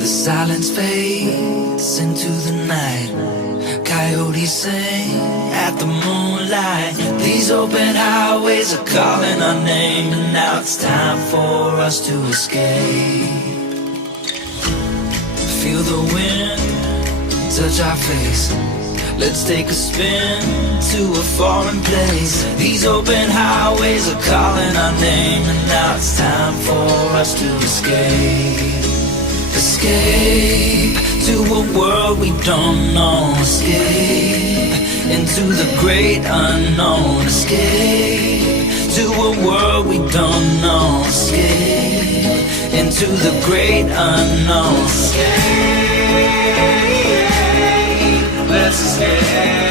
The silence fades into the night. Coyotes sing at the moonlight. These open highways are calling our name, and now it's time for us to escape. Feel the wind touch our face. Let's take a spin to a foreign place. These open highways are calling our name, and now it's time for us to escape. Escape to a world we don't know. Escape into the great unknown. Escape to a world we don't know. Escape into the great unknown. Escape, let's escape.